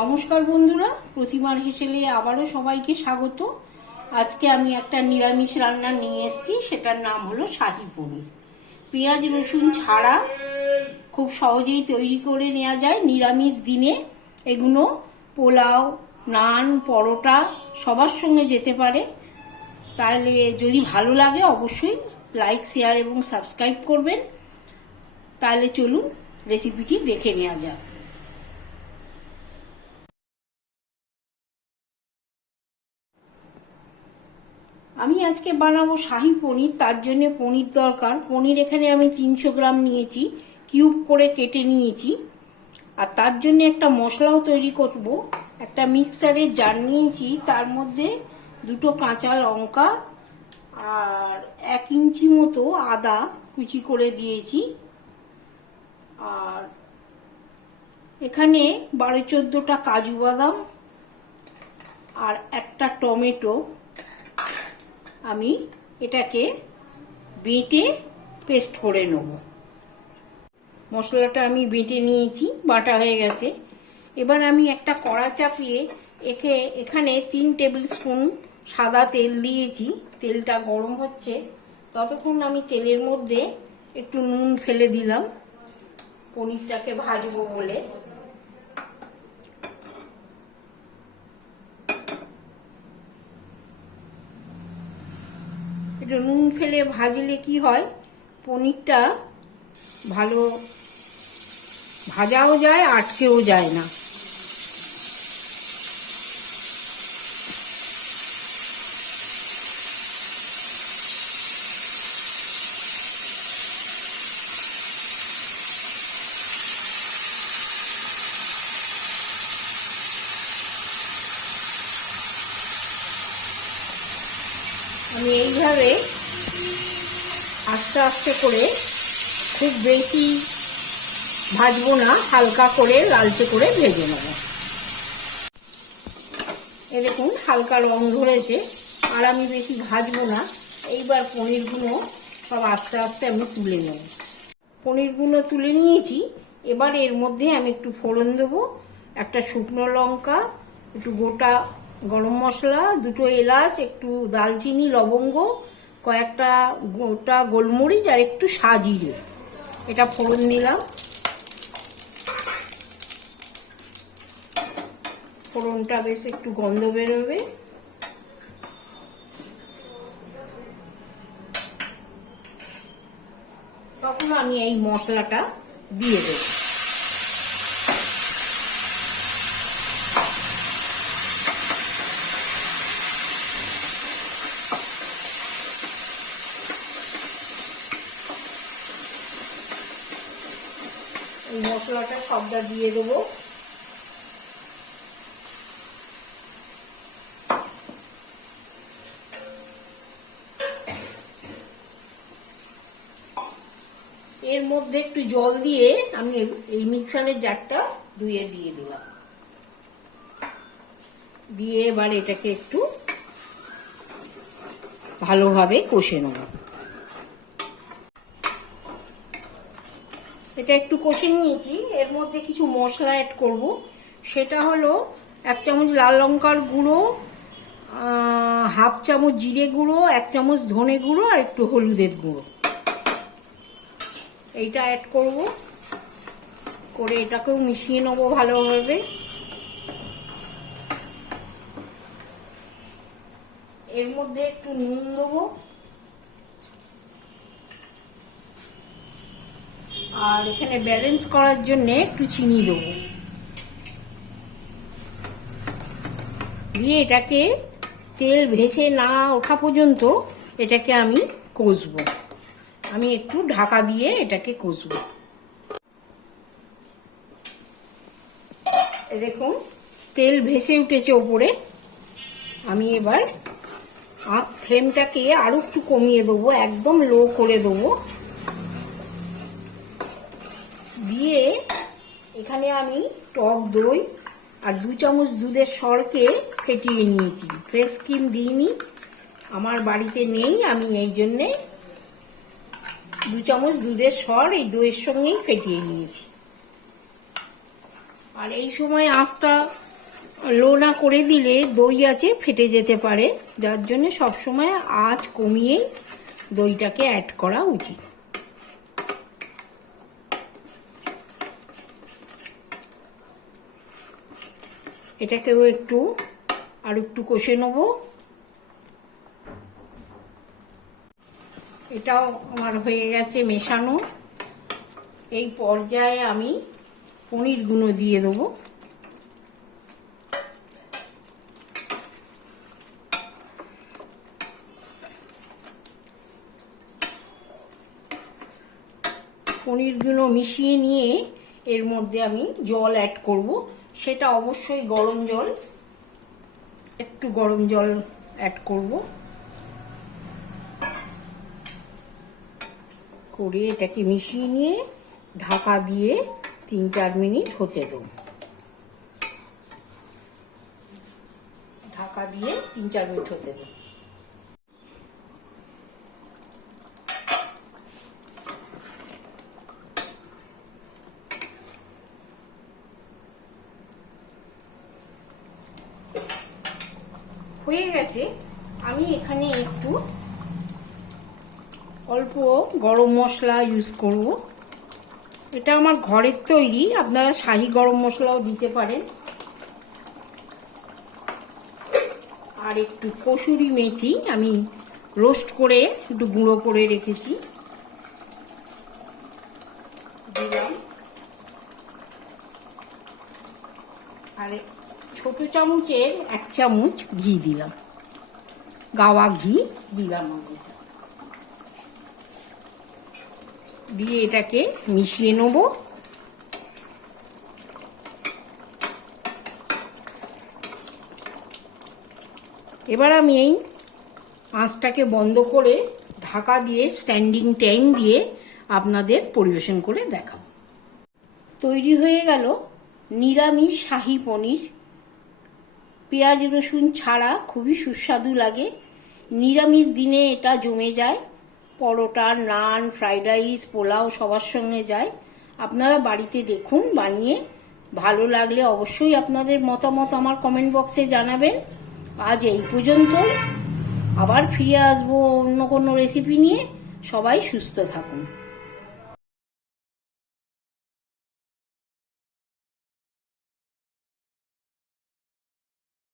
নমস্কার বন্ধুরা, প্রতিমার হেসেলে আবারও সবাইকে স্বাগত। আজকে আমি একটা নিরামিষ রান্না নিয়ে এসেছি, সেটার নাম হলো শাহি পনির। পেঁয়াজ রসুন ছাড়া খুব সহজেই তৈরি করে নেওয়া যায় নিরামিষ দিনে। এগুলো পোলাও, নান, পরোটা সবার সঙ্গে যেতে পারে। তাহলে যদি ভালো লাগে অবশ্যই লাইক, শেয়ার এবং সাবস্ক্রাইব করবেন। তাহলে চলুন রেসিপিটি দেখে নেওয়া যাক। আমি আজকে বানাবো শাহি পনির। তার জন্য পনির দরকার। পনির এখানে আমি 300 গ্রাম নিয়েছি, কিউব করে কেটে নিয়েছি। আর তার জন্য একটা মশলাও তৈরি করব। একটা মিক্সারের জার নিয়েছি, তার মধ্যে 2টো কাঁচা লঙ্কা আর 1 ইঞ্চি মতো আদা কুচি করে দিয়েছি। আর এখানে 12-14টা কাজু বাদাম আর একটা টমেটো। আমি এটাকে বেটে পেস্ট করে নেব। মশলাটা আমি বেটে নিয়েছি, বাটা হয়ে গেছে। এবার আমি একটা কড়া চাপিয়ে এখানে 3 টেবিল স্পুন সাদা তেল দিয়েছি। তেলটা গরম হচ্ছে, ততক্ষণ আমি তেলের মধ্যে একটু নুন ফেলে দিলাম পনিরটাকে ভাজবো বলে। একটু নুন ফেলে ভাজলে কি হয়, পনিরটা ভালো ভাজাও যায়, আটকেও যায় না। আমি এইভাবে আস্তে আস্তে করে, খুব বেশি ভাজবো না, হালকা করে লালচে করে ভেজে নেব। এরকম হালকা রং ধরেছে, আর আমি বেশি ভাজবো না। এইবার পনিরগুলো সব আস্তে আস্তে আমি তুলে নেব। পনিরগুলো তুলে নিয়েছি। এবার এর মধ্যে আমি একটু ফোড়ন দেবো। একটা শুকনো লঙ্কা, একটু গোটা গরম মশলা, 2টো এলাচ, একটু দালচিনি, লবঙ্গ, কয়েকটা গোটা গোলমরিচ আর একটু সাজিরে এটা ফোড়ন দিলাম। ফোড়নটা বেশ একটু গন্ধ বেরোবে। তখন আমি এই মশলাটা দিয়ে দেব। এই মশলাটা সবটা দিয়ে দেবো। এর মধ্যে একটু জল দিয়ে আমি এই মিক্সারের জারটা ধুয়ে দিয়ে দিলাম। দিয়ে এবার এটাকে একটু ভালোভাবে কষে নেব। এটা একটু কষে নিয়েছি। এর মধ্যে কিছু মশলা অ্যাড করব। সেটা হলো 1 চামচ লাল লঙ্কার গুঁড়ো, হাফ চামচ জিরে গুঁড়ো, 1 চামচ ধনে গুঁড়ো আর একটু হলুদের গুঁড়ো। এইটা অ্যাড করব, করে এটাকেও মিশিয়ে নেবো ভালোভাবে। এর মধ্যে একটু নুন দেবো, আর এখানে ব্যালেন্স করার জন্য একটু চিনি দেবো। দিয়ে এটাকে তেল ভেসে না ওঠা পর্যন্ত এটাকে আমি কষবো। আমি একটু ঢাকা দিয়ে এটাকে কষবো। দেখুন তেল ভেসে উঠেছে ওপরে। আমি এবার ফ্লেমটাকে আরো একটু কমিয়ে দেবো, একদম লো করে দেবো। দিয়ে এখানে আমি টক দই আর 2 চামচ দুধের সরকে ফেটিয়ে নিয়েছি। ফ্রেশ ক্রিম দিইনি, আমার বাড়িতে নেই। আমি এই জন্যে 2 চামচ দুধের সর এই দইয়ের সঙ্গেই ফেটিয়ে নিয়েছি। আর এই সময় আঁচটা লো না করে দিলে দই আছে ফেটে যেতে পারে, যার জন্য সবসময় আঁচ কমিয়েই দইটাকে অ্যাড করা উচিত। এটাকেও আর একটু কষে নেব। এটাও আমার হয়ে গেছে মেশানো। এই পর্যায়ে আমি পনিরগুলো দিয়ে দেবো। পনিরগুলো মিশিয়ে নিয়ে এর মধ্যে আমি জল অ্যাড করব। সেটা অবশ্যই গরম জল, একটু গরম জল অ্যাড করব। করে এটাকে মিশিয়ে নিয়ে ঢাকা দিয়ে 3-4 মিনিট হতে দেব। ঢাকা দিয়ে 3-4 মিনিট হতে দেব। হয়ে গেছে। আমি এখানে একটু অল্প গরম মশলা ইউজ করব। এটা আমার ঘরের তৈরি, আপনারা শাহি গরম মশলাও দিতে পারেন। আর একটু কসুরি মেথি আমি রোস্ট করে একটু গুঁড়ো করে রেখেছি, দিলাম। আর ছোট চামচের 1 চামচ ঘি দিলাম, গাওয়া ঘি দিলাম আমি। দিয়ে এটাকে মিশিয়ে নেব। এবার আমি এই আঁচটাকে বন্ধ করে ঢাকা দিয়ে স্ট্যান্ডিং টাইম দিয়ে আপনাদের পরিবেশন করে দেখাবো। তৈরি হয়ে গেল নিরামিষ শাহি পনির। পেঁয়াজ রসুন ছাড়া খুবই সুস্বাদু লাগে। নিরামিষ দিনে এটা জমে যায়। পরোটা, নান, ফ্রাইড রাইস, পোলাও সবার সঙ্গে যায়। আপনারা বাড়িতে দেখুন বানিয়ে। ভালো লাগলে অবশ্যই আপনাদের মতামত আমার কমেন্ট বক্সে জানাবেন। আজ এই পর্যন্তই। আবার ফিরে আসবো অন্য কোনো রেসিপি নিয়ে। সবাই সুস্থ থাকুন।